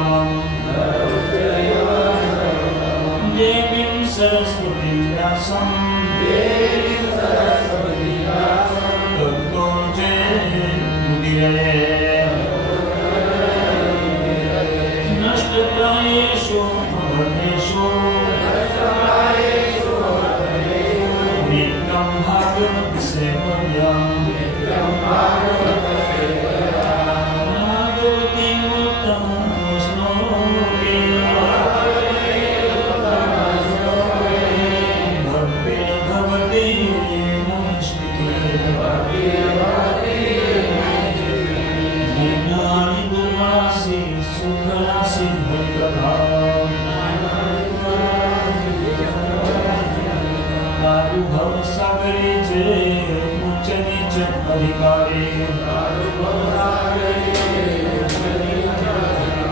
रामं देवीं सरस्वतीं व्यासं ततो जयमुदीरये नष्टप्रायेषु भवेषु नित्यं भागवत सेवयां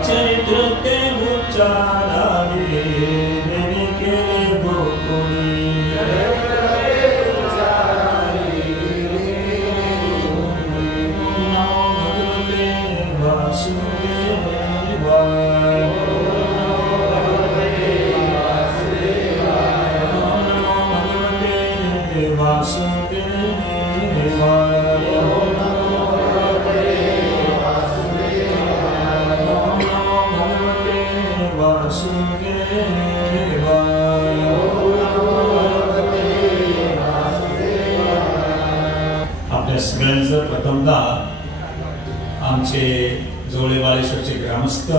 चरित्र के उच्चारे देवी के गोकुली नमो भगवते वासुदेवाय नमो भगवते वासुदेवाय आपल्या सगळ्यांचं प्रथमदा आमचे जोळे बालेश्वरचे ग्रामस्थ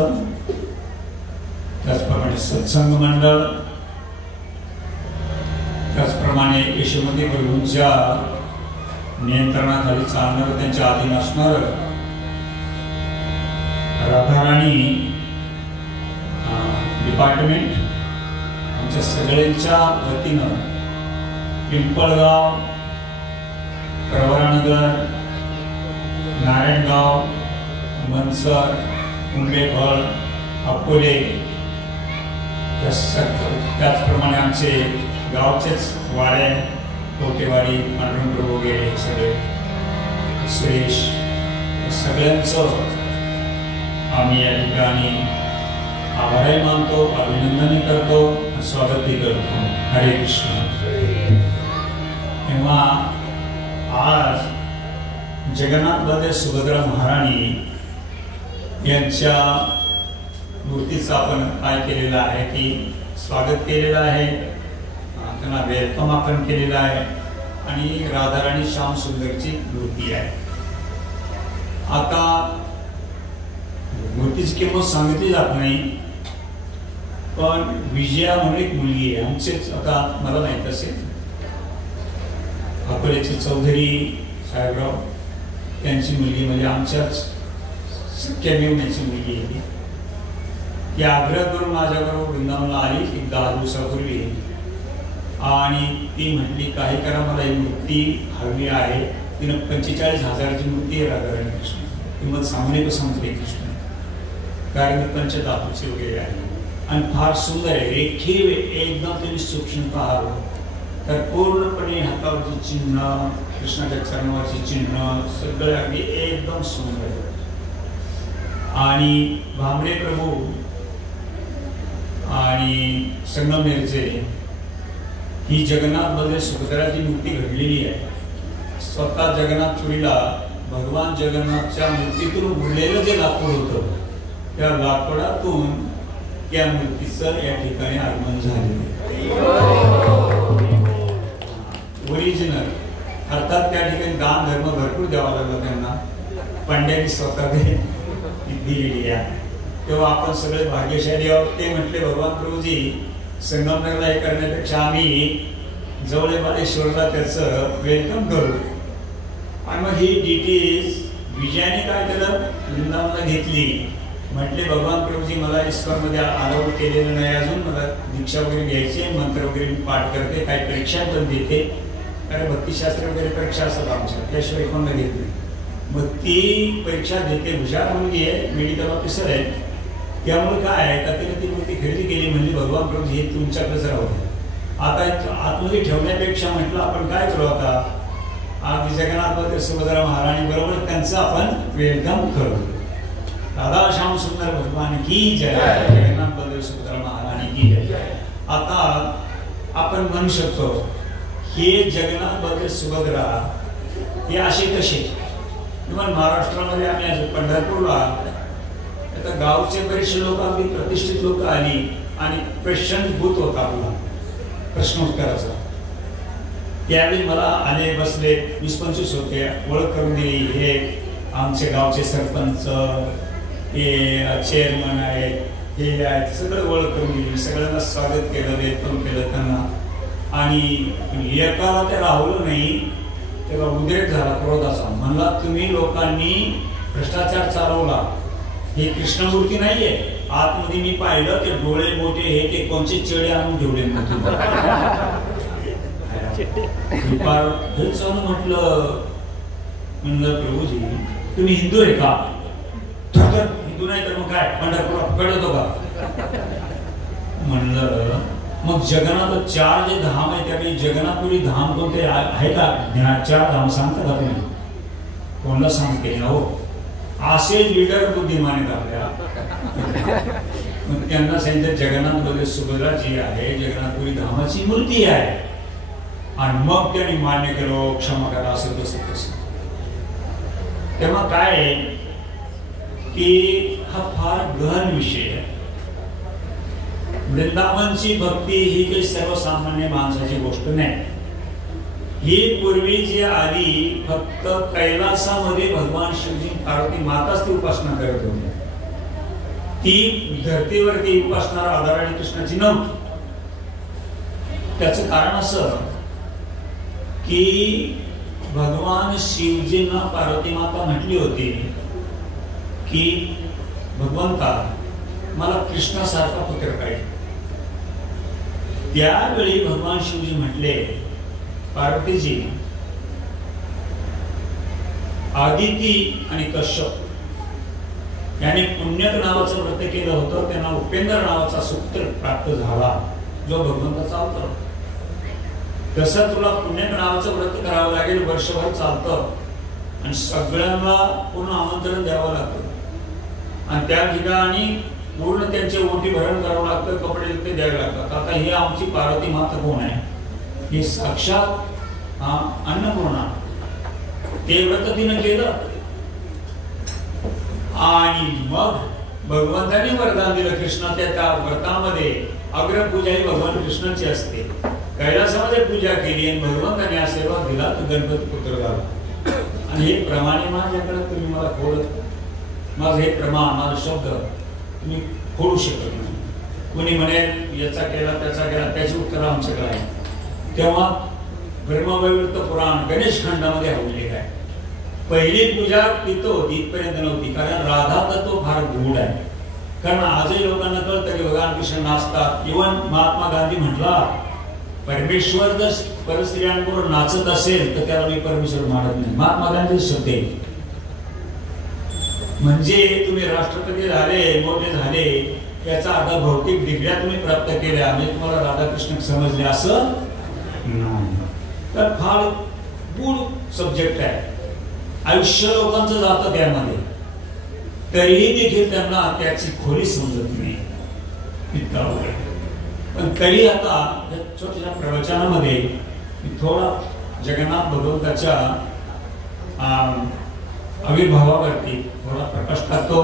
त्याचप्रमाणे सत्संग मंडळ त्याचप्रमाणे यशोमती प्रभूंच्या नियंत्रणाखाली चालणारं त्यांच्या अधीन असणारं राधाराणी डिपार्टमेंट आमच्या सगळ्यांच्या वतीनं पिंपळगाव प्रवरानगर नारायणगाव मनसर कुंभेफळ अकोले त्याचप्रमाणे आमचे गावचेच वाडे कोटेवाडी पांडुरंग वगैरे सगळे सुरेश सगळ्यांचं आम्ही या ठिकाणी आभारही मानतो अभिनंदनही करतो स्वागतही करतो हरे कृष्ण तेव्हा आज जगन्नाथ बलदेव सुभद्रा महाराणी यांच्या मूर्तीचं आपण काय केलेलं आहे की स्वागत केलेलं आहे त्यांना वेलकम आपण केलेलं आहे आणि राधाराणी श्याम सुंदरची मूर्ती आहे आता मूर्तीची किंमत सांगितली जात नाही पण विजया म्हणून एक मुलगी आहे आमचेच आता मला माहित असेल अकोल्याचे चौधरी साहेबराव त्यांची मुलगी म्हणजे आमच्याच सख्या मिळवण्याची मुलगी आहे ती आग्रह करून माझ्याबरोबर वृंदावनला आली एक 10 दिवसापूर्वी आणि ती म्हटली काही करा मला ही मूर्ती हवी आहे तिनं 45,000ची मूर्ती आहे राधाराणी कृष्ण किंमत सांगणे पण सांगते कृष्ण कारण पंचधातूची वगैरे आहे आणि फार सुंदर आहे रेखीव एकदम त्यांनी सूक्ष्म पाहावं तर पूर्णपणे हातावरची चिन्ह कृष्णाच्या चरणावरची चिन्ह सगळं अगदी एकदम सुंदर आहे आणि भांबरे प्रभू आणि संगमनेरचे ही जगन्नाथ बलदेव सुभद्राची मूर्ती घडलेली आहे स्वतः जगन्नाथपुरीला भगवान जगन्नाथच्या मूर्तीतून उरलेलं जे लाकूड होतं त्या लाकडातून त्या मूर्तीचं या ठिकाणी आगमन झालेलं ओरिजिनल अर्थात त्या ठिकाणी दान धर्म भरपूर द्यावा लागला त्यांना पंड्यांनी स्वतः दिलेली आहे तेव्हा आपण सगळे भाग्यशाली आहोत ते म्हटले भगवान प्रभूजी संगमनेरला हे करण्यापेक्षा आम्ही जवळ बालेश्वरला त्याचं वेलकम करू आणि मग ही डिटेल्स विजयाने काय केलं वृंदावनला घेतली म्हटले भगवान प्रभूजी मला ईश्वरमध्ये अलाउड केलेलं नाही अजून मला दीक्षा वगैरे घ्यायची मंत्र वगैरे पाठ करते काही परीक्षा पण देते कारण भक्तिशास्त्र वगैरे परीक्षा असतात आमच्या त्याशिवाय कोणाला घेत नाही मग ती परीक्षा देते हुशार मुलगी आहे मेडिकल ऑफिसर आहे त्यामुळे काय आहे का तिने ती मूर्ती खरेदी केली म्हणजे भगवान प्रभू हे तुमच्याकडेच राहू दे आता आतमध्ये ठेवण्यापेक्षा म्हटलं आपण काय करू आता आज जगन्नाथ बलदेव सुभद्रा महाराणी बरोबर त्यांचं आपण वेलकम करू राधा श्याम सुंदर भगवान की जय, जगन्नाथ बलदेव सुभद्रा महारानी की जय. आता आपण म्हणू शकतो हे जगन्नाथ बलदेव सुभद्रा हे असे कसे. महाराष्ट्रामध्ये आम्ही पंढरपूरला आता गावचे बरेचसे लोक, अगदी प्रतिष्ठित लोक आली आणि क्वेश्चन बूथ होता आपला प्रश्नोत्तराचा. त्यावेळी मला आले, बसले, 20-25 होते, ओळख करून दिली. हे आमचे गावचे सरपंच, हे चेअरमन आहेत, हे आहेत, सगळं ओळख करून दिली. सगळ्यांना स्वागत केलं, वेलकम केलं त्यांना. आणि एकाला ते राहुलं नाही, तेव्हा उद्रेक झाला क्रोधाचा. म्हणला तुम्ही लोकांनी भ्रष्टाचार चालवला, हे कृष्णमूर्ती नाहीये. आतमध्ये मी पाहिलं ते डोळे मोठे, हे ते कोणचे चेडे आणून ठेवले. म्हटलं प्रभूजी तुम्ही हिंदू आहे का. हिंदू नाही तर मग काय पंढरपूर कळतो का. म्हणलं मग जगन्नाथ 4 जे धाम आहे त्यापैकी जगन्नाथपुरी धाम कोणते आहे का. 4 धाम सांगता का तुम्ही. कोणाला सांगते हो. असे लीडर बुद्धिमान आहेत आपल्या. मग त्यांना सांगितलं जगन्नाथ बलदेव सुभद्रा जी आहे जगन्नाथपुरी धामाची मूर्ती आहे. आणि मग त्यांनी मान्य केलं, क्षमा करा, असं तसं तसं. तेव्हा काय आहे की हा फार गहन विषय आहे. वृंदावनची भक्ती ही काही सर्वसामान्य माणसाची गोष्ट नाही. ही पूर्वी जी आली फक्त कैलासामध्ये भगवान शिवजी पार्वती माताच ती उपासना करत होती. ती धर्तीवरती उपासना राधा कृष्णाची नव्हती. त्याचं कारण असं की भगवान शिवजींना पार्वती माता म्हटली होती की भगवंता मला कृष्णासारखा पुत्र पाहिजे. त्यावेळी भगवान शिवजी म्हटले पार्वतीजी आदिती आणि कश्यप यांनी पुण्यक नावाचं व्रत केलं होतं. त्यांना उपेंद्र नावाचा सूत्र प्राप्त झाला जो भगवंताचा अवतार. तसं तुला पुण्यक नावाचं व्रत करावं लागेल. वर्षभर चालतं आणि सगळ्यांना पूर्ण आमंत्रण द्यावं लागतं आणि त्या ठिकाणी पूर्ण त्यांचे ओटी भरण करावं लागतं, कपडे ते द्यावे लागतात. आता ही आमची पार्वती माता कोण आहे. हे साक्षात अन्नपूर्णा. ते व्रत तिनं केलं आणि मग भगवंताने वरदान दिलं. कृष्णा त्या व्रतामध्ये अग्रपूजा ही भगवान कृष्णाची असते. कैलासामध्ये पूजा केली आणि भगवंताने आशीर्वाद दिला तर गणपती पुत्र झाला. आणि हे प्रमाणे माझ्याकडे तुम्ही मला खोडत माझं हे प्रमाण माझा शब्द तुम्ही खोडू शकत नाही. कोणी म्हणेल याचा केला त्याचा केला त्याची उत्तर आमच्याकडे आहे. तेव्हा ब्रह्मवैवर्त पुराण गणेश खंडामध्ये उल्लेख आहे. पहिली पूजा तिथं होती, इथपर्यंत नव्हती. कारण राधा तत्व फार गूढ आहे. कारण आजही लोकांना कळतं की भगवान कृष्ण नाचतात. इव्हन महात्मा गांधी म्हटला परमेश्वर जर परस्त्रियांबरोबर नाचत असेल तर त्याला मी परमेश्वर मानत नाही. महात्मा गांधी शब्द म्हणजे तुम्ही राष्ट्रपती झाले, मोठे झाले, याचा अर्थ भौतिक डिग्र्या तुम्ही प्राप्त केल्या म्हणजे तुम्हाला राधाकृष्ण समजले असं नाही. तर फार गूढ सब्जेक्ट आहे. आयुष्य लोकांचं जातं त्यामध्ये, तरीही देखील त्यांना त्याची खोली समजत नाही. पण तरी आता छोट्या प्रवचनामध्ये थोडा जगन्नाथ भगवंताच्या आविर्भावावरती थोडा प्रकाश टाकतो.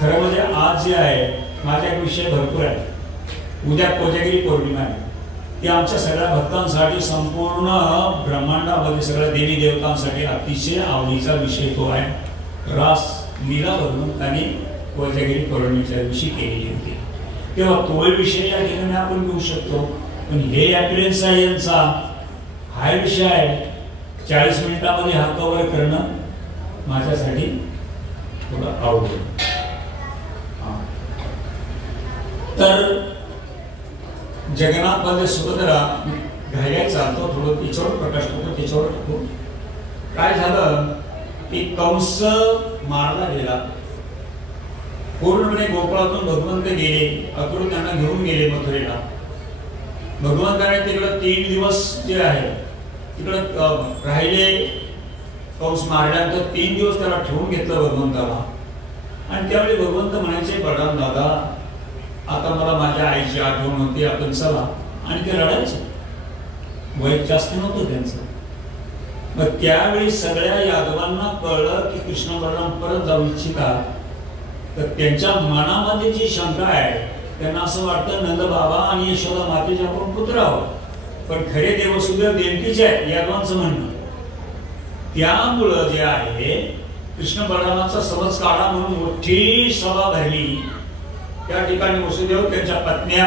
खरं म्हणजे आज जे आहे माझ्या विषय भरपूर आहे. उद्या कोजागिरी पौर्णिमा आहे. ती आमच्या सगळ्या भक्तांसाठी संपूर्ण ब्रह्मांडामध्ये सगळ्या देवी देवतांसाठी अतिशय आवडीचा विषय तो आहे. रास लीला भगवंतांनी कोजागिरी पौर्णिमेच्या दिवशी केलेली होती. तेव्हा तो विषय या ठिकाणी आपण घेऊ शकतो. पण हे ॲपिरियन्स आहे यांचा हा विषय आहे. 40 मिनिटामध्ये हा कव्हर करणं माझ्यासाठी थोडं अवघड. तर जगन्नाथ बलदेव सुभद्रा घाई चालतो. थोडं तिच्यावर प्रकाश करतो. तिच्यावर टाकतो. काय झालं की कंस मारला गेला. पूर्णपणे गोकुळातून भगवंत गेले. अक्रूर त्यांना घेऊन गेले मथुरेला. भगवंताने तिकडं 3 दिवस जे आहे तिकडं राहिले. कंस मारल्यानंतर 3 दिवस त्याला ठेवून घेतलं भगवंताला. आणि त्यावेळी भगवंत म्हणायचे, बळराम दादा आता मला माझ्या आईची आठवण होती, आपण चला. आणि ते रडायचे, वय जास्त नव्हतं त्यांचं. मग त्यावेळी सगळ्या यादवांना कळलं की कृष्ण बलराम परत जाऊ इच्छितात. तर त्यांच्या मनामध्ये जी शंका आहे, त्यांना असं वाटतं नंद बाबा आणि यशोदा मातेचे आपण पुत्र आहोत, पण खरे देव वसुदेव देवकीचे आहेत यादवांचं म्हणणं. त्यामुळं जे आहे कृष्ण बलरामाचा समज काढा म्हणून मोठी सभा भरली. त्या ठिकाणी वसुदेव, त्यांच्या पत्न्या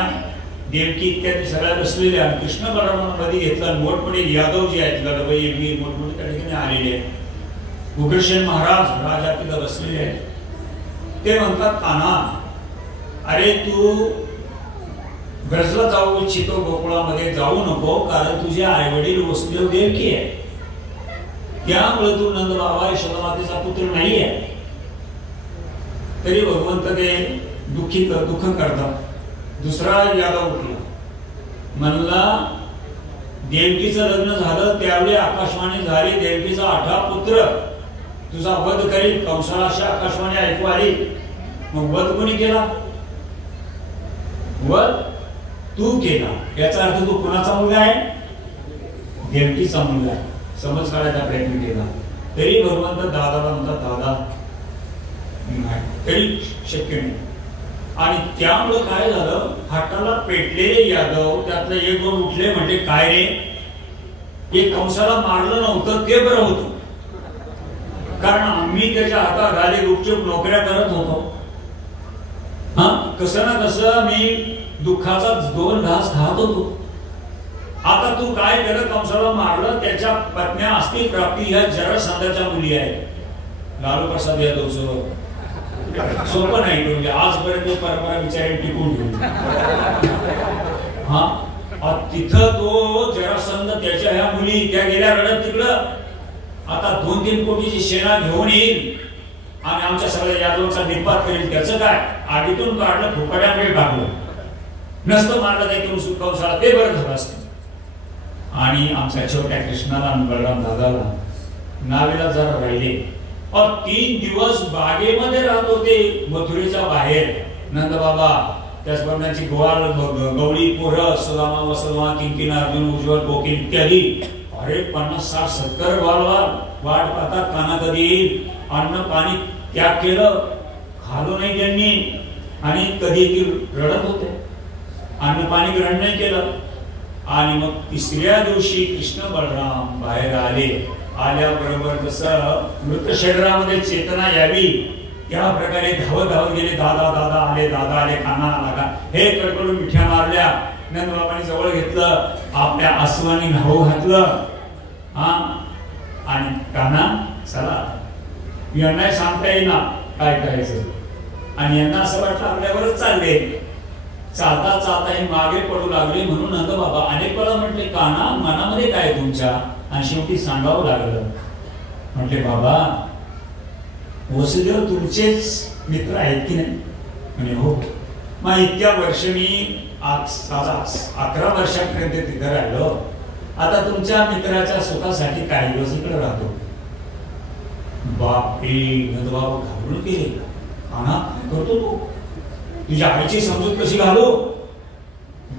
देवकी इत्यादी सगळ्या बसलेल्या. कृष्ण बलरामांमध्ये घेतला मोठमोठे यादव जे आहेत, लढवई वीर मोठमोठे त्या ठिकाणी आलेले आहेत. उग्रसेन महाराज राजा तिथं बसलेले आहेत. ते म्हणतात, कान्हा अरे तू ब्रजला जाऊ इच्छितो, गोकुळामध्ये जाऊ नको, कारण तुझे आई वडील वसुदेव देवकी आहे, त्यामुळे तू नंद बाबा यशोदामातेचा पुत्र नाही आहे. तरी भगवंत ते दुःख करतात. दुसरा यादव उठला, म्हणला देवकीचं लग्न झालं त्यावेळी आकाशवाणी झाली, देवकीचा 8 पुत्र तुझा वध करील. कंसाला अशी आकाशवाणी ऐकू आली. मग वध कोणी केला? वध तू केला. याचा अर्थ तू कुणाचा मुलगा आहे? देवकीचा मुलगा आहे. समज काढायचा प्रयत्न केला. तरी भगवंत दादाला म्हणतात, दादा नाही, तरी शक्य नाही. आणि त्यामुळं काय झालं, हाताला पेटलेले यादव त्यातले 1-2 उठले, म्हणजे काय रे, एक कंसाला मारलं नव्हतं ते बरं होतं, कारण आम्ही त्याच्या हातात राहिले गुपचूप नोकऱ्या करत होतो. हा, कसं ना कसं मी दुःखाचा 2 घास खात होतो. आता तू काय केलं, कंसाला मारलं, त्याच्या पत्न्या असतील प्राप्ती ह्या जरासंधाच्या मुली आहेत. लालू प्रसाद यादव सोपं नाही, म्हणजे आजपर्यंत परंपरा विचारे टिकून ठेवली. हा, तिथं तो जरासंध त्याच्या ह्या मुली त्या गेल्या रडत तिकडं. आता 2-3 कोटीची सेना घेऊन येईल आणि आमच्या सगळ्या यादवांचा निपात करेल. त्याचं काय, आगीतून काढलं, फुकड्याकडे टाकलं, नसतं मारलं जायचं कंसाला, ते बरं झालं असतं. आणि आमच्या छोट्या कृष्णाला आणि बलराम दादाला नावेला जरा राहिले. 3 दिवस बागेमध्ये राहत होते मथुरेच्या बाहेर. नंदबाबा, त्याचप्रमाणे गोवाल गवळी पोरं, सुदामा वसुदेवा किंकिन अर्जुन उज्ज्वल कोकिल इत्यादी. अरे 50-60-70 वाट पाहतात काना कधी येईल. अन्न पाणी त्याग केलं, खालो नाही त्यांनी, आणि कधी रडत होते, अन्न पाणी ग्रहण नाही केलं. आणि मग 3ऱ्या दिवशी कृष्ण बलराम बाहेर आले. आल्याबरोबर जसं मृत शरीरामध्ये चेतना यावी त्या प्रकारे धावत गेले. दादा दादा आले, दादा आले, काना आला का, हे कडकडून मिठ्या मारल्या. नंदबाबांनी जवळ घेतलं, आपल्या आसवानी न्हाऊ घातलं. हा, आणि काना चला, यांना सांगता येईना काय करायचं. आणि यांना असं वाटलं आपल्यावरच चालले. चालता चालता हे मागे पडू लागले. म्हणून नंदबाबा अनेक वेळा म्हटले, काना मनामध्ये काय तुमच्या, आणि शेवटी सांगावं लागलं. म्हटले, बाबा वसुदेव तुमचेच मित्र आहेत की नाही? म्हणे हो. मग इतक्या वर्ष मी 11 वर्षापर्यंत तिथे राहिलो. आता तुमच्या मित्राच्या सुखासाठी काही दिवस इकडे राहतो. बापरे, नंदबाबा घाबरून गेले. काना करतो तू, तुझ्या आईची समजूत कशी घालू,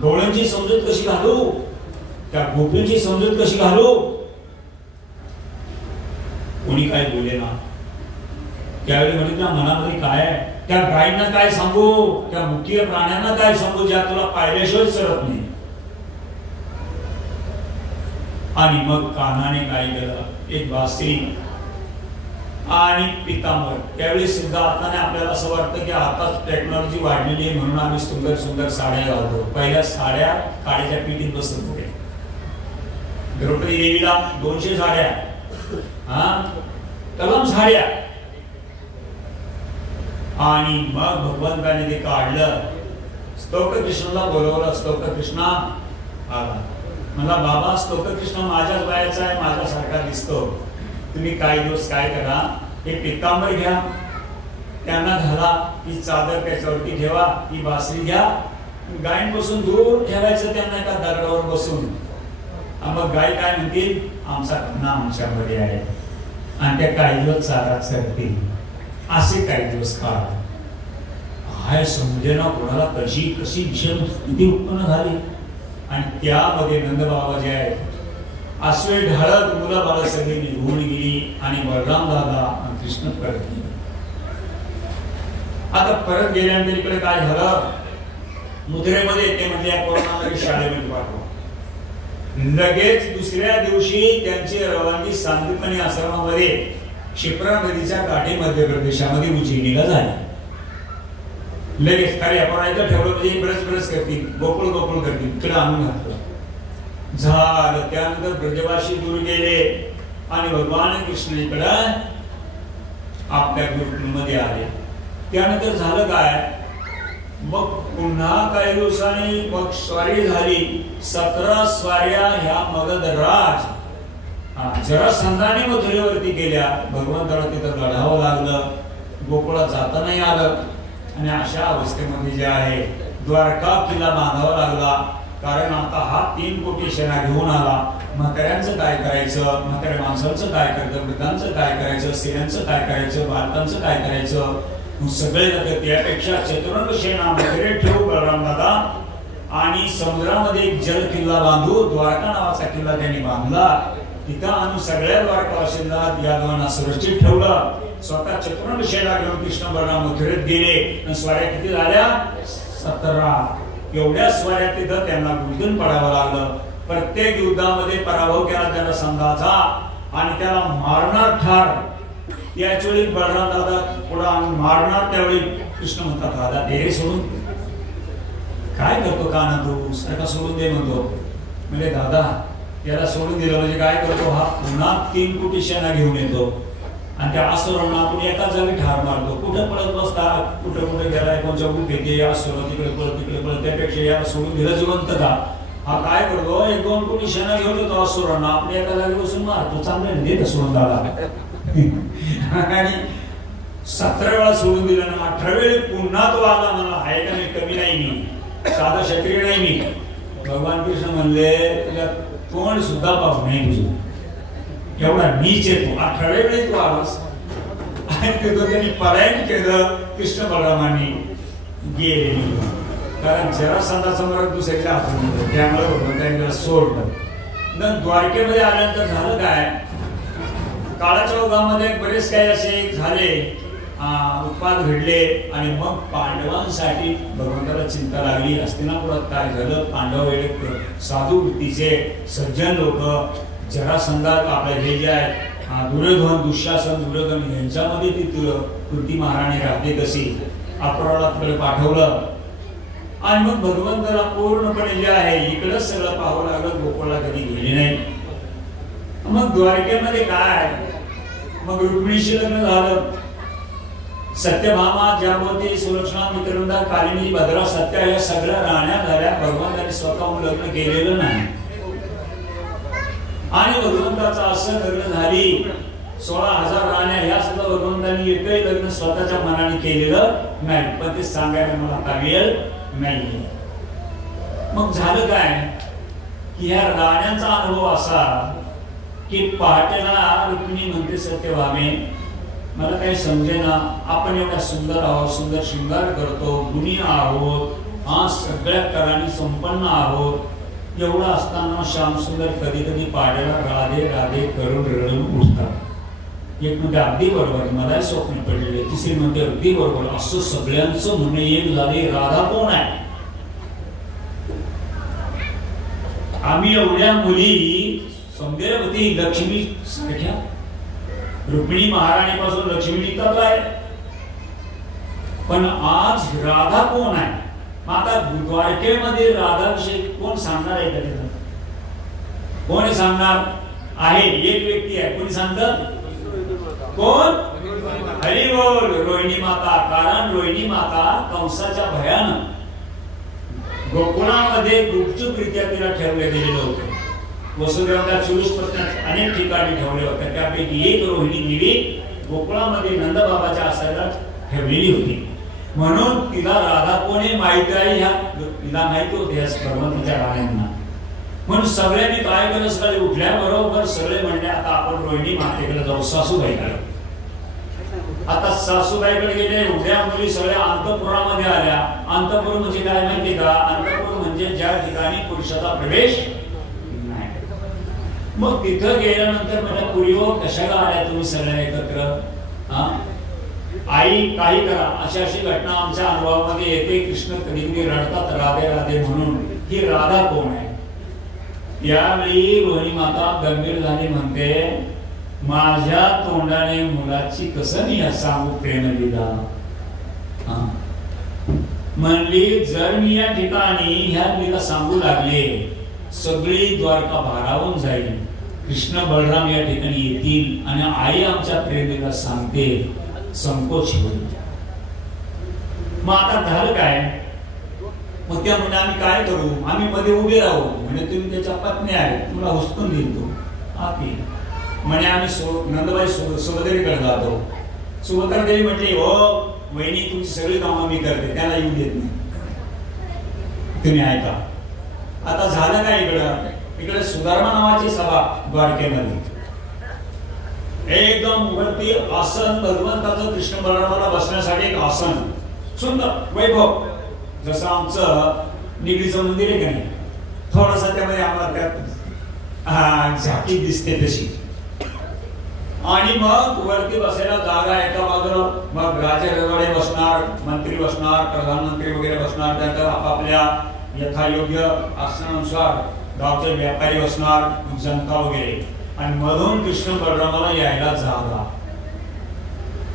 गवळ्यांची समजूत कशी घालू, त्या गोपींची समजूत कशी घालू. कोणी काय बोले ना. त्यावेळी म्हणजे मनामध्ये काय आहे, त्या गायींना काय सांगू, त्या मुख्य प्राण्यांना काय सांगू, ज्या तुला पाहिल्याशिवाय सरत नाही. आणि मग कान्हाने काय केलं, एक बासरी आणि पितांबर. त्यावेळी सुद्धा अर्थाने आपल्याला असं वाटतं की आता टेक्नॉलॉजी वाढलेली आहे म्हणून आम्ही सुंदर सुंदर साड्या घालतो. पहिल्या साड्या काडीच्या पिठीत बसत होते. द्रौपदी देवीला 200 साड्या, कलम साड्या. आणि मग भगवंताने ते काढलं. स्तोत्र कृष्णाला बोलवलं. स्तोत्र कृष्णा आला. मला बाबा स्तोत्र कृष्ण माझ्याच वयाचा आहे, माझ्यासारखा दिसतो. तुम्ही काही दिवस काय करा, एक पितांबर घ्या, त्यांना घाला, ही चादर त्याच्यावरती ठेवा, ही बासरी घ्या, गायींपासून दूर ठेवायचं त्यांना एका दगडावर बसून. मग गाय काय म्हणतील, आमचा कन्हा आमच्यामध्ये आहे, आणि त्या काही दिवस चारा चरतील. असे काही दिवस काळ काय समजेना कोणाला कशी कशी विषम स्थिती उत्पन्न झाली. आणि त्यामध्ये नंदबाबा जे आहेत आसवे ढाळत मुलं बाळ सगळी निघून गेली आणि बलराम दादा आणि कृष्ण परत गेले. आता परत गेल्यानंतर इकडे काय झालं, मुद्रेमध्ये ते म्हणजे या कोरोनामध्ये शाळेमध्ये पाठवा. लगेच दुसऱ्या दिवशी त्यांची रवानगी सांदीपनी आश्रमामध्ये क्षिप्रा नदीच्या काठी मध्य प्रदेशामध्ये उज्जैनीला झाली. लगेच खाली आपण ऐकलं ठेवलं म्हणजे बरंच करतील, गोकुळ करतील, इकडे आणून घातलं झालं. त्यानंतर ब्रजवासी दूर गेले आणि भगवान कृष्ण इकडे आपल्या गुरुकुलमध्ये आले. त्यानंतर झालं काय, मग पुन्हा काही दिवसांनी मग स्वारी झाली. 17 स्वाऱ्या ह्या मगध राज जरासंधाने मथुरेवरती गेल्या. भगवंताला तिथं लढावं लागलं, गोकुळात जाता नाही आलं. आणि अशा अवस्थेमध्ये जे आहे द्वारका किल्ला बांधावा लागला. कारण आता हा 3 कोटी सेना घेऊन आला. म्हाताऱ्यांचं काय करायचं, म्हाताऱ्या माणसांचं काय करायचं, वृद्धांचं काय करायचं, स्त्रियांचं काय करायचं, बालकांचं काय करायचं, सगळे त्यापेक्षा चतुरंग सेना मथुरेत ठेवू बलराम दादा आणि समुद्रामध्ये एक जल किल्ला बांधू. द्वारका नावाचा किल्ला त्यांनी बांधला. तिथं आणून सगळ्या द्वारकावासींना यादवांना सुरक्षित ठेवलं. स्वतः चतुरंग सेना घेऊन कृष्ण बलराम मथुरेत गेले. आणि स्वाऱ्या किती झाल्या, 17. एवढ्या स्वाऱ्या तिथं त्यांना गुंतून पडावं लागलं. प्रत्येक युद्धामध्ये पराभव केला त्याला संघाचा आणि त्याला मारणार ठार. त्याचवेळी बलराम दादा पुढे मारणार, त्यावेळी कृष्ण म्हणतात दादा ते सोडून काय करतो का ना तू, सारखा सोडून दे म्हणतो. म्हणजे दादा याला सोडून दिलं म्हणजे काय करतो, हा पुन्हा 3 कोटी सेना घेऊन येतो आणि त्या असुरांना आपण एका जागी ठार मारतो. कुठं पळत बसता, कुठं गेलाय, कोणच्या फेके असुर तिकडे पळत त्यापेक्षा याला सोडून दिलं जिवंत का. हा काय करतो, 1-2 कोटी सेना घेऊन येतो असुरांना, आपण एका जागी बसून मारतो. चांगलं देत सोडून दादा. आणि 17 वेळा सोडून दिलं ना, 18 वेळी पुन्हा तो आला. मला आहे का नाही, कमी नाही मी, साधा क्षत्रिय नाही मी. भगवान कृष्ण म्हणले तुझ्या तोंड सुद्धा पाहू नाही तुझं, एवढा नीच येतो. 18 वेळी तू आलास. आणि त्यांनी पलायन केलं. कृष्ण बलरामांनी गेले, कारण जरासंधासमोर दुसऱ्याच्या हातून, त्यामुळे भगवंतांनी सोडलं. द्वारकेमध्ये आल्यानंतर झालं काय, काळाच्या ओघामध्ये बरेच काही असे झाले, उत्पाद घडले. आणि मग पांडवांसाठी भगवंताला चिंता लागली. हस्तिनापुरात काय झालं, पांडव एक साधू वृत्तीचे सज्जन लोक, जरासंधात आपले हे जे आहेत दुर्योधन, दुःशासन, दुर्योधन यांच्यामध्ये ती कृती महाराणी राहते तशी अपुराला तिकडे पाठवलं. आणि मग भगवंताला पूर्णपणे जे आहे इकडंच सगळं पाहावं लागलं, गोकुळला कधी गेले नाही. मग द्वारकेमध्ये काय, मग रुक्मिणीशी लग्न झालं. सत्यभामा, जांबवती, सुलक्षणा, मित्रवृंदा, कालिंदी, भद्रा, सत्या या सगळ्या राण्या झाल्या. भगवंताने स्वतःहून लग्न केलेलं नाही. आणि भगवंताचं असं लग्न झाली 16,000 राण्या, ह्या सुद्धा भगवंतांनी एकही लग्न स्वतःच्या मनाने केलेलं नाही. पण ते सांगायला मला आता वेळ नाही. मग झालं काय की ह्या राण्यांचा अनुभव असा की पहाटेला रुक्मिणी म्हणते सत्यभामे मला काही समजेना, आपण एवढा सुंदर आहोत, सुंदर शृंगार करतो, गुणी आहोत, हा सगळ्या कराने संपन्न आहोत, एवढं असताना श्याम सुंदर कधी कधी पाड्याला राधे राधे करून रडून उठतात. एक म्हणजे अगदी बरोबर, मला स्वप्न पडलेले. तिसरी म्हणते अगदी बरोबर. असं सगळ्यांचं म्हणणे एक झाले, राधा कोण आहे. आम्ही एवढ्या मुली सौंदर्यवती लक्ष्मी सारख्या, रुक्मिणी महाराणीपासून लक्ष्मी निघतात आहे, पण आज राधा कोण आहे. आता द्वारकेमध्ये राधाविषयी कोण सांगणार आहे का, कोण सांगणार आहे. एक व्यक्ती आहे, कोणी सांगत, कोण, हरी बोल, रोहिणी माता. कारण रोहिणी माता कंसाच्या भयानं गोकुळामध्ये गुपचूपरित्या तिला ठेवले गेलेलं होतं. वसुदेवाला 24 पत्नी अनेक ठिकाणी ठेवले होते, त्यापैकी एक रोहिणी देवी गोकुळामध्ये नंदबाबाच्या आश्रयाला ठेवलेली होती. म्हणून तिला राधा कोणी माहिती आहे, ह्या तिला माहिती होते या भगवंताच्या राण्यांना. म्हणून सगळ्यांनी काय केलं, सगळे उठल्याबरोबर सगळे म्हणले आता आपण रोहिणी मातेकडे जाऊ, सासूबाईकडे. आता सासूबाईकडे गेले, उद्या मुली सगळ्या अंतपुरामध्ये आल्या. अंतपुर म्हणजे काय माहिती का? अंतपुर म्हणजे ज्या ठिकाणी पुरुषाचा प्रवेश नाही. मग तिथं गेल्यानंतर म्हणजे पुरीवर कशाला आल्या तुम्ही सगळ्या एकत्र? हा, आई काही करा. अशी अशी घटना आमच्या अनुभवामध्ये येते. कृष्ण कधी कधी रडतात राधे राधे म्हणून. ही राधा कोण आहे? यावेळी रोहिणी माता गंभीर झाली, म्हणते माझ्या तोंडाने मुलाची कसं मी सांगू प्रेम लीला. म्हणली जर मी या ठिकाणी ह्या लीला सांगू लागले, सगळी द्वारका भारावून जाईल. कृष्ण बलराम या ठिकाणी येतील आणि आई आमच्या प्रेमीला सांगते, संकोच होईल. मग आता झालं काय? मग त्या म्हणजे आम्ही काय करू? आम्ही मध्ये उभे राहू. म्हणजे तुम्ही त्याच्या पत्नी आहे, तुम्हाला हुसकून देईल तो. म्हणे आम्ही नंदबाई सुभद्रेकडे जातो. सुभद्रा देवी म्हटली, हो वहिनी तुमची सगळी कामं मी करते, त्याला येऊ देत नाही, तुम्ही ऐका. आता झालं काय? इकडे सुधारणा नावाची सभा द्वारकेमध्ये. एकदम वरती आसन, भगवंताचं कृष्ण बलरामाला बसण्यासाठी एक आसन, सुंदर वैभव, जसं आमचं निगडीचं मंदिर आहे का नाही, थोडस त्यामध्ये आम्हाला त्यात झाकी दिसते तशी. आणि मग वरती बसायला जागा एका बाजूला. मग राजे रजवाडे बसणार, मंत्री बसणार, प्रधानमंत्री वगैरे बसणार. त्यानंतर आपापल्या यथायोग्य आसनानुसार गावचे व्यापारी बसणार, जनता वगैरे. आणि मधून कृष्ण बलरामाला यायला जागा.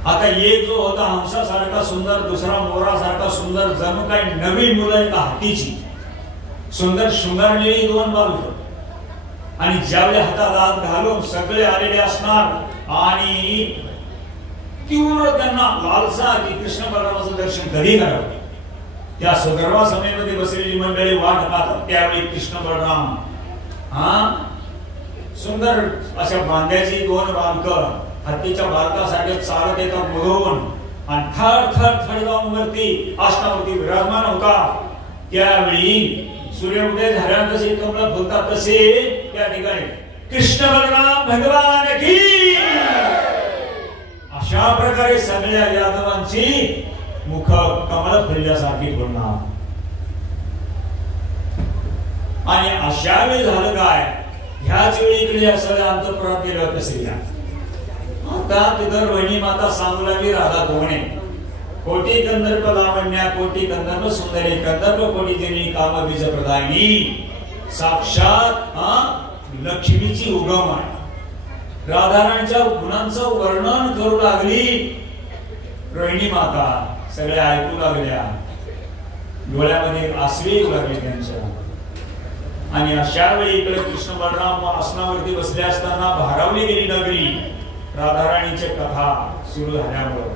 आता एक जो होता हंसासारखा सुंदर, दुसरा मोरासारखा सुंदर, जणू काही नवी मुलं एका हातीची, सुंदर शृंगारलेली दोन बाजू. आणि ज्यावेळी हातात हात घालून सगळे आलेले असणार आणि तीव्र त्यांना लालसा की कृष्ण बलरामाचं दर्शन कधी करावं. त्या सुगर्भा समेमध्ये बसलेली मंडळी वाट पाहतात. त्यावेळी कृष्ण बलराम सुंदर अशा बांध्याची दोन बालक हत्तीच्या बालकासारखे चालत येतात मुरून, आणि थर थर थर जाऊन वरती आसनावरती विराजमान होता. त्यावेळी सूर्योदय झाल्यानंतर जसे कमळ फुलतात तसे त्या ठिकाणी कृष्ण बलराम भगवान की, अशा प्रकारे सगळ्या यादवांची मुख कमळ फुलल्यासारखी होणार. आणि अशा वेळी झालं काय? ह्याच वेळी इकडे सगळ्या अंतःपुरात गेले होते स्त्रिया. आता तिथं रोहिणी माता सांगू लागली, राधा कोण आहे? कोटी गंधर्व लावण्या, कोटी गंधर्व सुंदरी, गंधर्व कोटी जनी काम बीज प्रदायिनी, साक्षात लक्ष्मीची उगम आहे. राधाराणीच्या गुणांचं वर्णन करू लागली रोहिणी माता. सगळे ऐकू लागल्या, डोळ्यामध्ये आसवे येऊ लागले त्यांच्या. आणि अशा वेळी इकडे कृष्ण बलराम आसनावरती बसले असताना भारावली गेली नगरी राधाराणीची कथा सुरू झाल्यामुळे.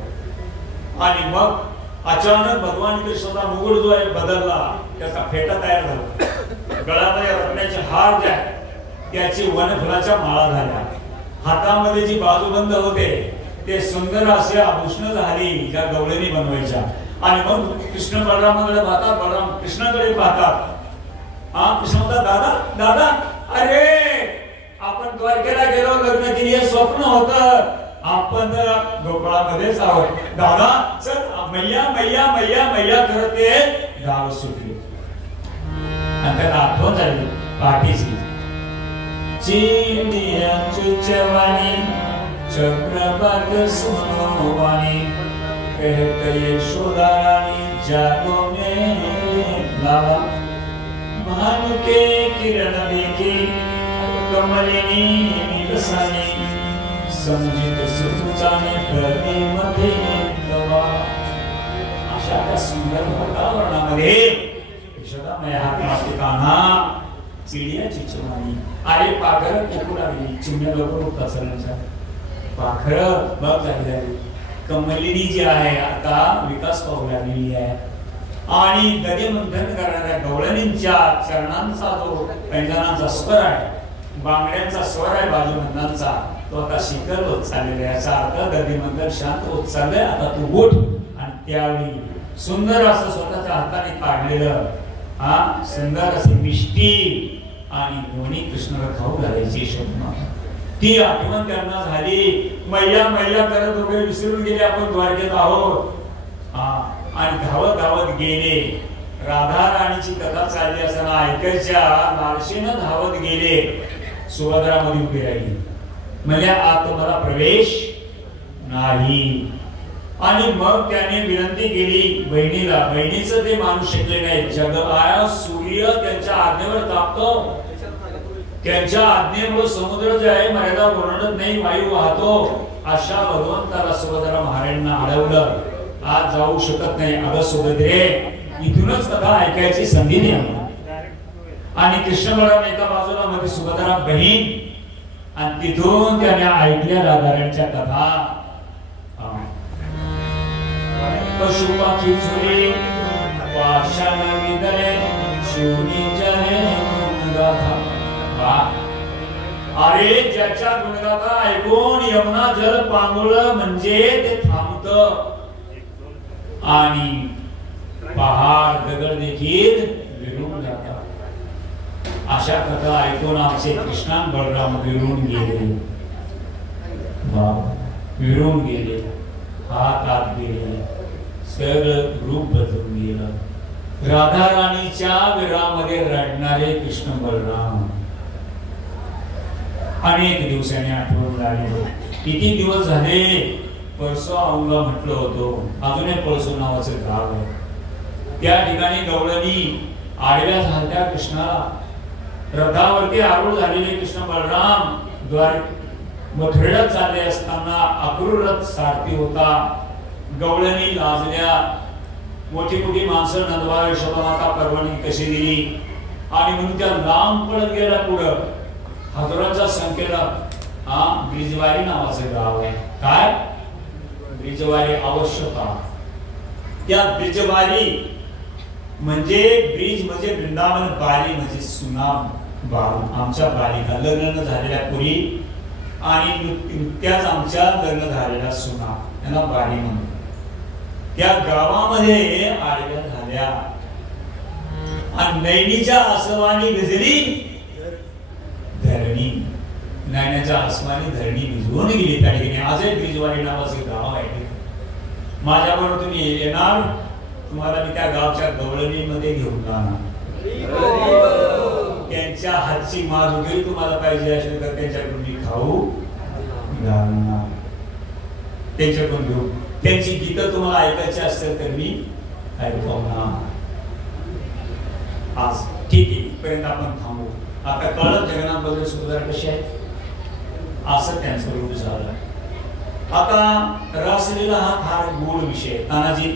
आणि मग अचानक भगवान कृष्णाचा मुकुट जो आहे बदलला, त्याचा फेटा तयार झाला. गळ्यामध्ये रत्नाचे हार द्या, त्याची वनफुलाच्या माळा झाल्या. हातामध्ये जी बाजूबंद होते ते सुंदर असे आभूषण झाली ज्या गवळणी बनवायच्या. आणि मग कृष्ण बलरामाकडे पाहतात, बलराम कृष्णाकडे पाहतात. कृष्ण म्हणतात, दादा दादा, अरे आपण द्वारकेला गेलो, लग्न केली, हे स्वप्न होतं, आपण गोकुळामध्येच आहोत. दादा चल, मैया मैया मैया मैया करत ते गाव सुटले. आणि त्याला आठवण झाली पाठीची. चिडिया चुचवाणी चक्रवाक सोनवाणी, कहते यशोदा रानी जागो में लावा, भानुके किरण देखी कमलिनी निरसानी, संजित सुतुचाने प्रतिमध्ये तवा. अशा त्या सुंदर वातावरणामध्ये यशोदा मैया हातमास्तिकांना चिडिया चिचवाणी. अरे पाखर कोकू लागली, चिमण्या लवकर उठतात सगळ्यांच्या. पाखर बघ झाली. कमलिनी जी आहे आता विकास पाहू लागलेली आहे. आणि गदे मंथन करणाऱ्या गवळणींच्या चरणांचा जो पैंजणांचा स्वर आहे, बांगड्यांचा स्वर आहे बाजूबंधांचा, तो आता शिखर होत चाललेला आहे. याचा अर्थ गदे मंथन शांत होत चाललंय. आता तू उठ. आणि त्यावेळी सुंदर असं स्वतःच्या हाताने काढलेलं सुंदर असे मिष्टी आणि दोन्ही कृष्णाला खाऊ घालायची शोभना. ती आठवण त्यांना झाली. मैया मैया करत वगैरे विसरून गेले आपण द्वारकेत आहोत. आणि धावत धावत गेले. राधा राणीची कथा चालली असताना ऐकायच्या लालसेनं धावत गेले. सुभद्रा मध्ये उभी राहिली. म्हणजे आत तुम्हाला प्रवेश नाही. आणि मग त्याने विनंती केली बहिणीला. बहिणीचं ते मानू शकले नाही. जगमाया सूर्य त्यांच्या आज्ञेवर तापतो. त्यांच्या आज्ञेमुळे समुद्र जे आहे मर्यादा ओलांडत नाही, वायू वाहतो. अशा भगवंताला सुभद्रा महाराजांना अडवलं. आज जाऊ शकत नाही. अगं सुभद्रे, इथूनच कथा ऐकायची संधी द्या. आणि कृष्ण बलराम एका बाजूला, मध्ये सुभद्रा बहीण. आणि तिथून त्याने ऐकल्या राधाराणीच्या कथा. पशुपक्षी झुले पाषाण विदरे शिवनी जने गुणगाथा. अरे ज्याच्या गुणगाथा ऐकून यमुना जल पांगुळलं म्हणजे ते थांबतं. आणि पहाड दगड देखील विरून जातात. अशा कथा ऐकून आमचे कृष्णा बलराम विरून गेले. विरून गेले, हात आत गेले, सगळं रूप बदलून गेलं. राधा राणीच्या विरामध्ये रडणारे कृष्ण बलराम. अनेक दिवसांनी आठवण लागले. किती दिवस झाले. परसो औंगा म्हटलं होतं. अजूनही पळसो नावाचं गाव आहे. त्या ठिकाणी गवळणी आडव्या झाल्या कृष्णाला. रथावरती आरूढ झालेले कृष्ण बलराम द्वार मथुरेला चालले असताना अक्रूर रथ सारथी होता. गवळणी लाजल्या. मोठी मोठी माणसं नंदबाळ यशोदामाता परवानगी कशी दिली. आणि म्हणून त्या लांब पळत गेला. पुढं हजारांच्या संख्येला ब्रिजवारी नावाचं गाव आहे. काय ब्रिजवारी आवश्यकता. त्या ब्रिजवारी म्हणजे ब्रिज म्हणजे वृंदावन, बाली म्हणजे सुनाम बाल. आमच्या बालिका लग्न झालेल्या पुरी आणि नुकत्याच आमच्या लग्न झालेल्या सुना यांना बाली म्हणतात. त्या गावामध्ये आडव्या झाल्या. आणि नैनीच्या आसमानी भिजली धरणी. नैनाच्या आसमानी धरणी भिजवून गेली. त्या ठिकाणी आजही ब्रिजवारी नावाचे गाव आहे. माझ्याबरोबर तुम्ही येणार, तुम्हाला मी त्या गावच्या गवळणीमध्ये घेऊन जाणार. त्यांच्या हातची माधुरी तुम्हाला पाहिजे असेल तर त्यांच्याकडून मी खाऊ घालणार. त्यांच्याकडून घेऊ. त्यांची गीतं तुम्हाला ऐकायची असेल तर मी ऐकवणार. आज ठीक आहे, इथपर्यंत आपण थांबू. आता कळत जगन्नाथ बद्दल सुद्धा कशी आहे. असं त्यांचं रूप झालं. आता रासलीला हा फार गोड विषय. तानाजी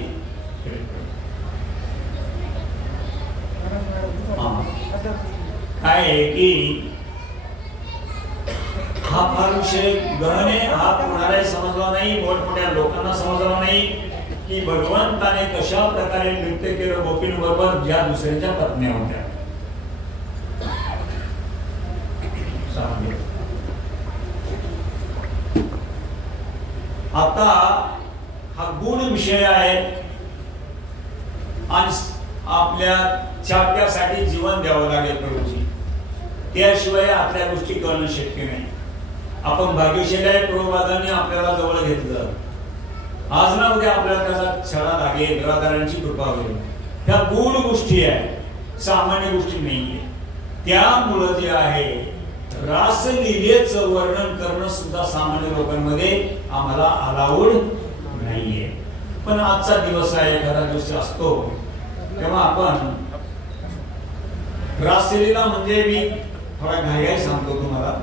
काय आहे की हा फार विषय गहन आहे. हा कोणालाही समजला नाही, मोठमोठ्या लोकांना समजला नाही की भगवंताने कशा प्रकारे नृत्य केलं गोपींबरोबर ज्या दुसऱ्याच्या पत्न्या होत्या. आता हा गुण विषय आहे आणि आपल्या छाप्यासाठी जीवन द्यावं लागेल प्रभूजी. त्याशिवाय आपल्या गोष्टी करणं शक्य नाही. आपण भाग्यशाली प्रभुपादांनी आपल्याला जवळ घेतलं. आज ना उद्या आपल्याला त्याचा छळा लागेल. राधाराणीची कृपा होईल. त्या गुण गोष्टी आहे, सामान्य गोष्टी नाहीये. त्यामुळं जे आहे रासलीलेचं वर्णन करणं सुद्धा सामान्य लोकांमध्ये आम्हाला अलाउड नाहीये. पण आजचा दिवस आहे, एखादा दिवस असतो तेव्हा आपण रासलीला म्हणजे मी थोडा घाई सांगतो तुम्हाला.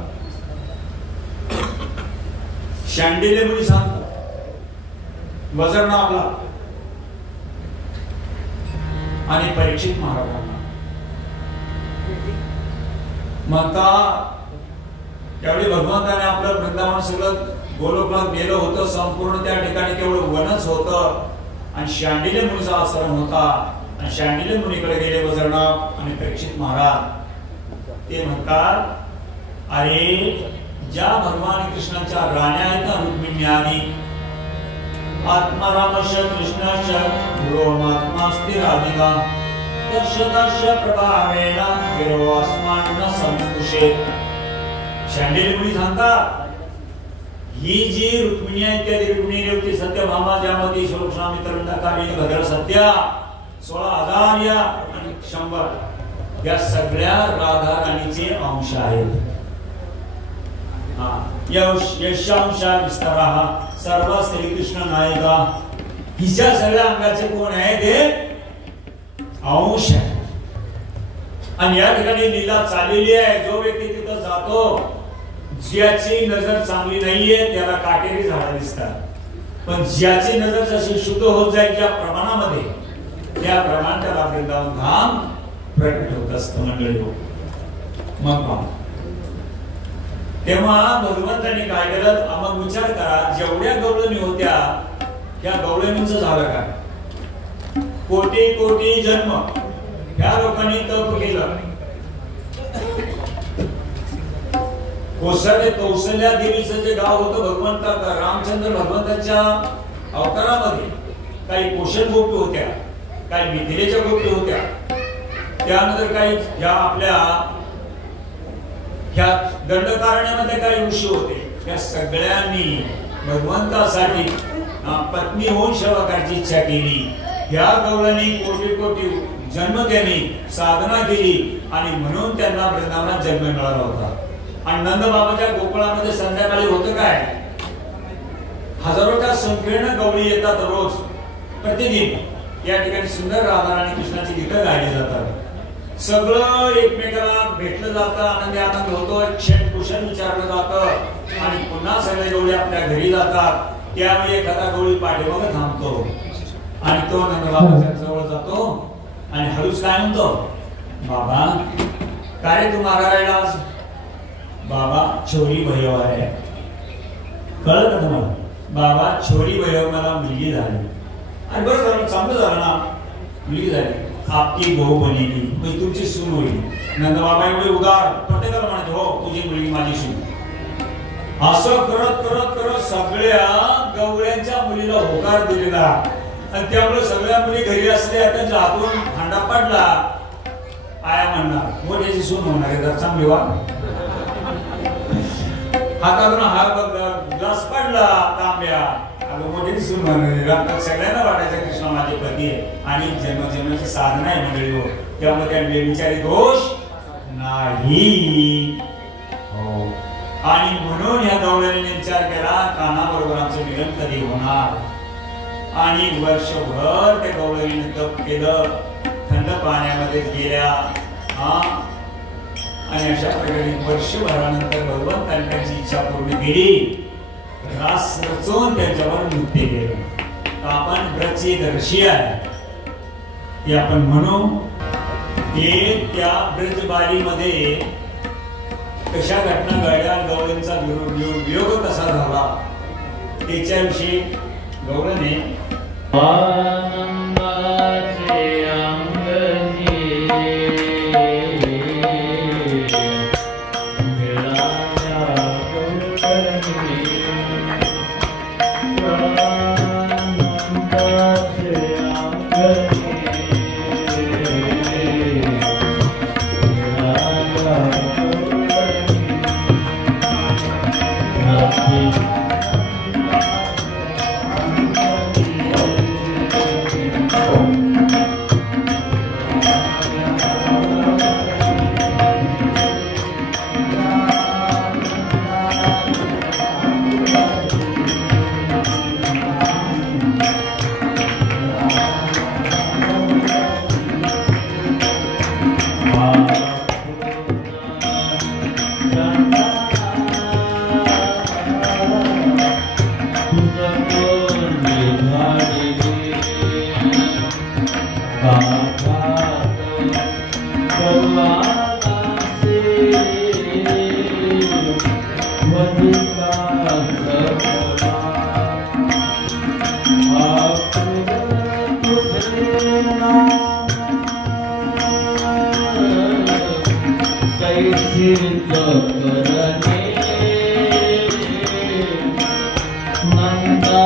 शांडिल्य मुनी सांगतो वजरना आपला आणि परीक्षित महाराजांना म्हणता. त्यावेळी भगवंताने आपलं वृंदावन सगळं गोलोकनाथ गेलं होतं. संपूर्ण त्या ठिकाणी केवळ वनच होतं आणि शांडिल्य मुनीचा आश्रम होता. आणि शांडिल्य मुनीकडे गेले वजरना आणि परीक्षित महाराज. ते म्हणतात अरे ज्या भगवान कृष्णाच्या राण्या आहेत ना रुक्मिणी आदी, आत्मा रामश कृष्णश गुरोमात्मा स्थिरादिगा दर्श दर्श प्रभावेन गिरो अस्मान् संकुशे. शांडिल्य मुनी सांगतात ही जी रुक्मिणी आहे त्या रुक्मिणी रेवती सत्यभामा ज्यामध्ये श्लोकनामित्रंदा कालिनी भद्र सत्या 16,000 या आणि 100 या सगळ्या राधा राणीचे अंश आहेत. यशांशा विस्तारा सर्व श्रीकृष्ण नायका हिच्या सगळ्या अंगाचे कोण आहे ते अंश आहे. आणि या ठिकाणी लीला चाललेली आहे. जो व्यक्ती तिथं जातो ज्याची नजर चांगली नाहीये त्याला काटेरी झाडं दिसतात, पण ज्याची नजर जशी शुद्ध होत जाईल ज्या प्रमाणामध्ये त्या प्रमाणात त्याला वृंदावन धाम प्रकट होत असतं मंडळी. मग तेव्हा भगवंतांनी काय केलं मग विचार करा जेवढ्या गवळणी होत्या त्या गवळणींचं झालं काय? कोटी कोटी जन्म ह्या लोकांनी तप केलं. कौशल्या देवीचं जे गाव होतं भगवंता रामचंद्र भगवंताच्या अवतारामध्ये काही पोषण गोपी होत्या, काही मिथिलेच्या गोपी होत्या, त्यानंतर काही ज्या आपल्या ह्या दंडकारण्यामध्ये काही ऋषी होते. त्या सगळ्यांनी भगवंतासाठी पत्नी होऊन सेवा करायची इच्छा केली. ह्या गवळणी कोटी कोटी जन्म त्यांनी साधना केली आणि म्हणून त्यांना वृंदावनात जन्म मिळाला होता. आणि नंद बाबाच्या गोकुळामध्ये संध्याकाळी होतं काय, हजारोच्या संख्येनं गवळी येतात रोज प्रतिदिन. या ठिकाणी सुंदर राधा आणि कृष्णाची गीतं गायली जातात. सगळं एकमेकाला भेटलं जातं, आनंदी आनंद होतो, क्षण कुशन विचारलं जातं आणि पुन्हा सगळे गवळी आपल्या घरी जातात. त्यावेळी एखादा गवळी पाठीमागे थांबतो आणि तो नंद बाबाच्या जवळ जातो आणि हळूच काय म्हणतो, बाबा काय तू मारायला? बाबा छोरी भैरव आहे. कळलं का तुम्हाला? बाबा छोरी भैरव मला मुलगी झाली. आणि बरं झालं, चांगलं झालं ना, मुलगी झाली, आपकी गहू बनेली, म्हणजे तुमची सून होईल. नंद बाबा एवढे उदार प्रत्येकाला म्हणायचे हो तुझी मुलगी माझी सून. असं करत करत करत सगळ्या गवळ्यांच्या मुलीला होकार दिलेला आणि त्यामुळे सगळ्या मुली घरी असल्या त्यांच्या हातून भांडा पडला. आया म्हणणार मोठ्याची सून होणार आहे तर चांगली वा. हातातून हा ग्लास पडला तांब्या, अगं मोठीची सून होणार. सगळ्यांना वाटायचं कृष्ण माझे पती आहे आणि जन्मजन्माची साधना आहे मंडळी हो. त्यामुळे त्या बेबिचारी दोष नाही हो. आणि म्हणून या गवळ्यांनी विचार केला कानाबरोबर आमचं मिलन कधी होणार. आणि वर्षभर त्या गवळीने तप केलं, थंड पाण्यामध्ये गेल्या आणि अशा प्रकारे वर्षभरानंतर भगवंतांनी त्यांची इच्छा पूर्ण केली. रास रचून त्यांच्यावर नृत्य केलं. आपण ब्रजदर्शी आहे ते आपण म्हणू. ते त्या ब्रजबारीमध्ये कशा घटना घडल्या, गवळींचा वियोग कसा झाला त्याच्याविषयी गवळणे Nanda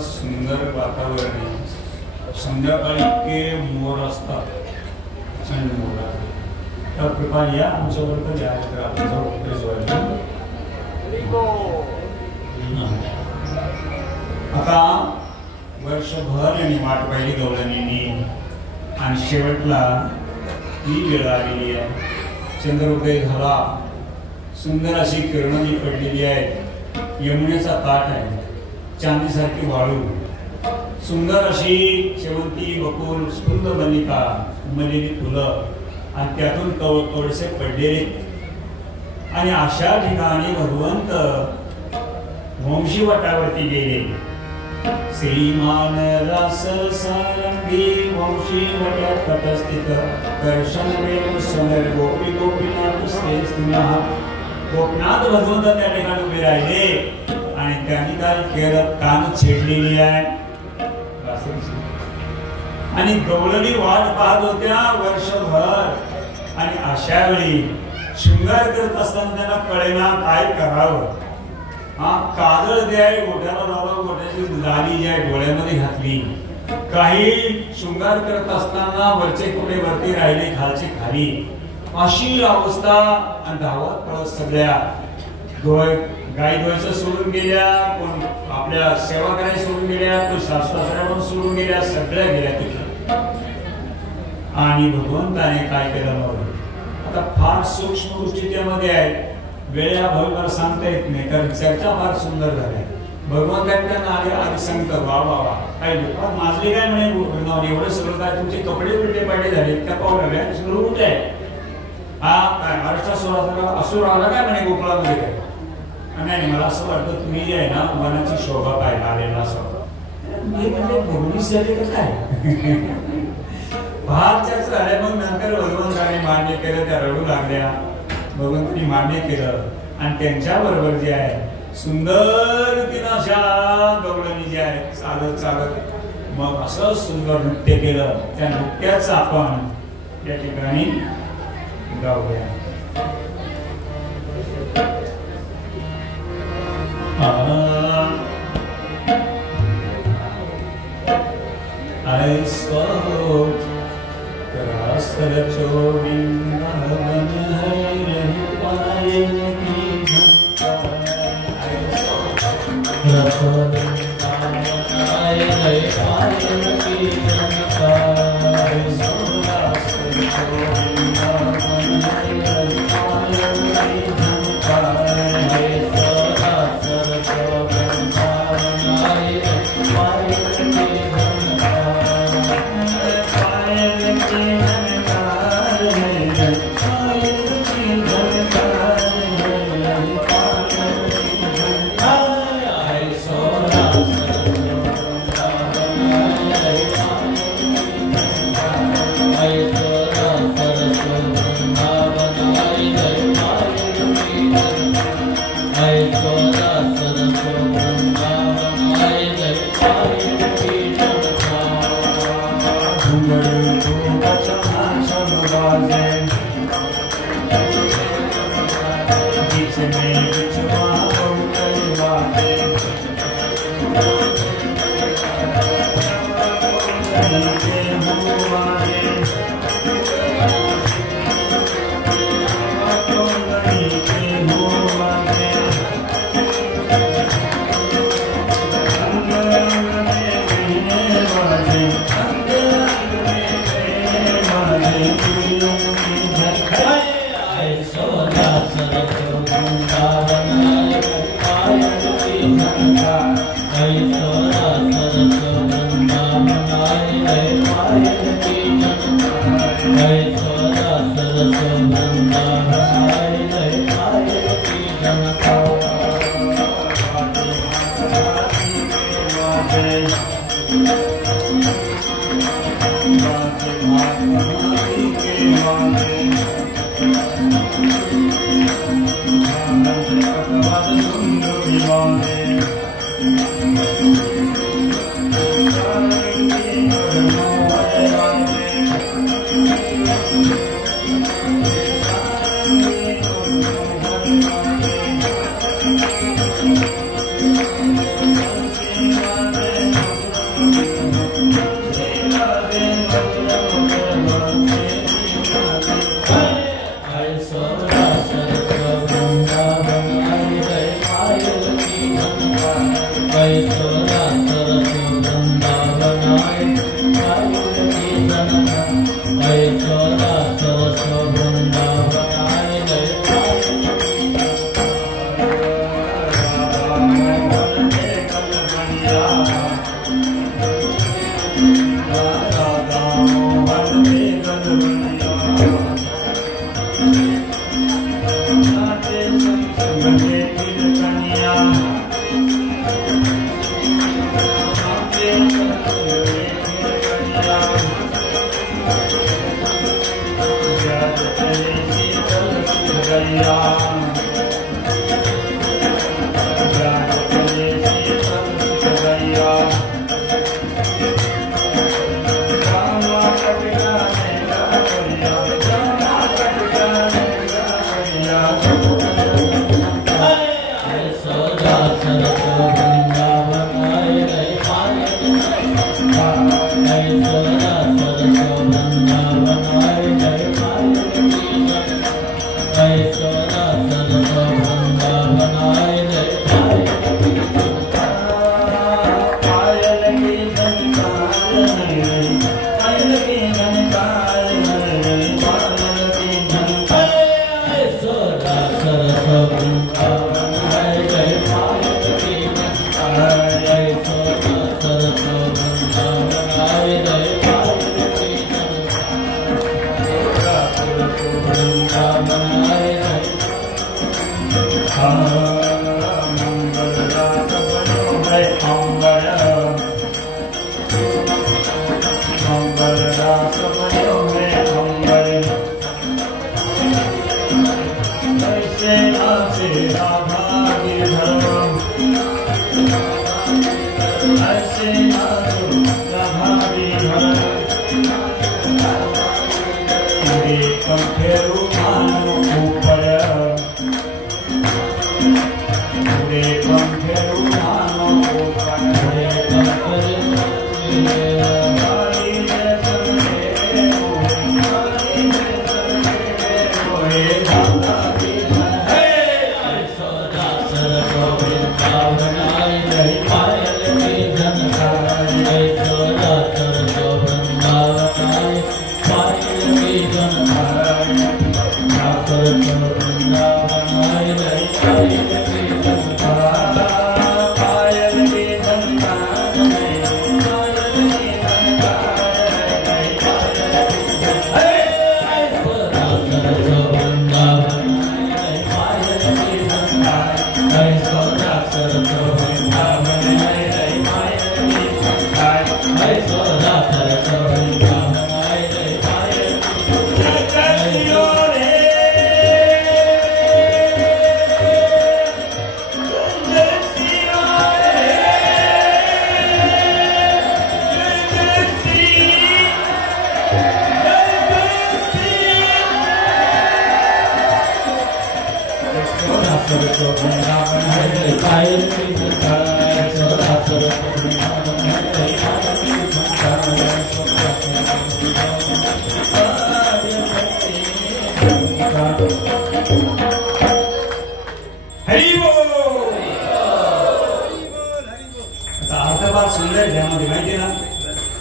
सुंदर वातावरण संध्याकाळी इतके मोर असतात आणि मोर तर कृपा या आमच्यावर तर या आता वर्षभर आणि वाट पाहिली गवळणींनी आणि शेवटला ही वेळ आलेली आहे. चंद्रोदय झाला, सुंदर अशी किरणं पडलेली आहेत, यमुनेचा काठ आहे, चांदीसारखी वाळू, सुंदर अशी शेवंती बकुल सुंद मल्लिका उमललेली फुलं आणि त्यातून कवळसे पडलेले आणि अशा ठिकाणी भगवंत वंशी वटावरती गेले. श्रीमान रस सारंगी वंशी वट्यात तटस्थित दर्शन वेळ समर गोपी गोपीनाथ श्रेष्ठनाथ. गोपनाथ भगवंत त्या ठिकाणी उभे राहिले आणि त्यांनी काय केलं, कान छेडलेली आहे आणि गवळणी वाट पाहत होत्या वर्षभर आणि अशा वेळी शृंगार करत असताना त्यांना कळेना काय करावं. काजळ जे आहे गोठ्याला लावलं, गोठ्याची दाढी जी आहे डोळ्यामध्ये घातली, काही शृंगार करत असताना वरचे कुठे वरती राहिले, खालचे खाली, अशी अवस्था आणि धावत पळत सगळ्या गाई धुवायचं सोडून गेल्या, कोण आपल्या सेवा करायला सोडून गेल्या, कोण शास्त्राच्या पण सोडून गेल्या, सगळ्या गेल्या तिथे. आणि भगवंताने काय केलं आता फार सूक्ष्म गोष्टी त्यामध्ये आहेत, वेळा भरभर सांगता येत नाही, कारण चर्चा फार सुंदर झाल्या. भगवंतांना आधी सांगतं वा वा वा काय लोक माझले काय म्हणे एवढं सगळं काय तुमचे कपडे बिडे पाडे झाले त्या पावल्या सगळं कुठे आहे, हा काय महाराष्ट्रात असुर आला काय म्हणे गोकुळामध्ये काय. नाही मला असं वाटतं तुम्ही जे आहे ना मनाची शोभा पाहिला आलेला असं मी म्हणजे भोगणीस झाले का काय फार चर्चा झाल्या. मग नंतर भगवंताने मान्य केलं, त्या रडू लागल्या, भगवंतांनी मान्य केलं आणि त्यांच्या बरोबर जे आहे सुंदर अशा गवळणी जे आहे चालत चालत मग असं सुंदर नृत्य केलं. त्या नृत्याचं आपण त्या ठिकाणी गाऊया. I saw Rasal Chovin Bhavan Hai Rahi Payen Ki Jhanka I saw Rasal Bhavan Hai Rahi Payen Ki Jhanka I saw Rasal Chovin Bhavan Hai Rahi Payen Ki Jhanka I saw Rasal Chovin Bhavan Hai Rahi Payen Ki Jhanka I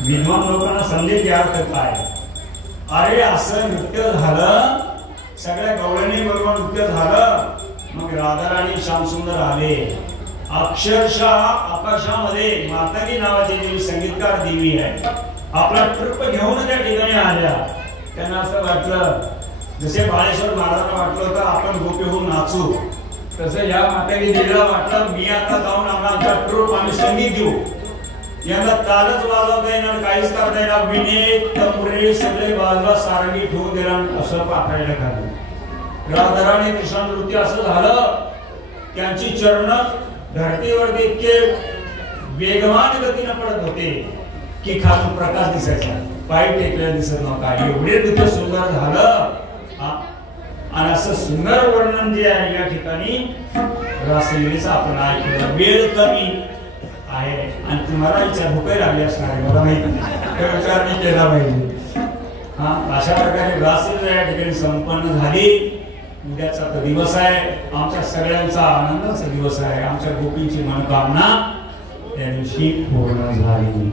विद्वान लोकांना संदेश द्यावा काय, अरे असं नृत्य झालं, सगळ्या गवळणी बरोबर नृत्य झालं, मग राधाराणी श्यामसुंदर आले. अक्षरशः आकाशामध्ये माताजी नावाची जी संगीतकार देवी आहे, आपला ट्रिप घेऊन त्या ठिकाणी आल्या. त्यांना असं वाटलं, जसे बाळेश्वर महाराजांना वाटलं होतं आपण गोपी होऊन नाचू, तसं या माताजी देवीला वाटलं मी आता जाऊन आमच्या ट्रूप आम्ही संगीत देऊ. यांना तालच वाजवता येणार, काहीच करता येणार, विणे तंबुरे सगळे बाजूला सारंगी ठेवून दिला असं पाठायला खाली राधाराणी कृष्ण नृत्य असं झालं. त्यांची चरण धरतीवरती इतके वेगवान गतीने पडत होते की खालून प्रकाश दिसायचा, पाय टेकलेला दिसत नव्हता. एवढे नृत्य सुंदर झालं. आणि असं सुंदर वर्णन जे आहे या ठिकाणी रासलीलेचं आपण ऐकलं. वेळ कमी आहे आणि तुम्हाला विचार भूकही लागली असणार आहे, मला माहिती नाही, विचार मी केला पाहिजे. अशा प्रकारे रासलीला या ठिकाणी संपन्न झाली. उद्याचा तो दिवस आहे, आमच्या सगळ्यांचा आनंदाचा दिवस आहे. आमच्या गोपींची मनोकामना त्या दिवशी पूर्ण झाली.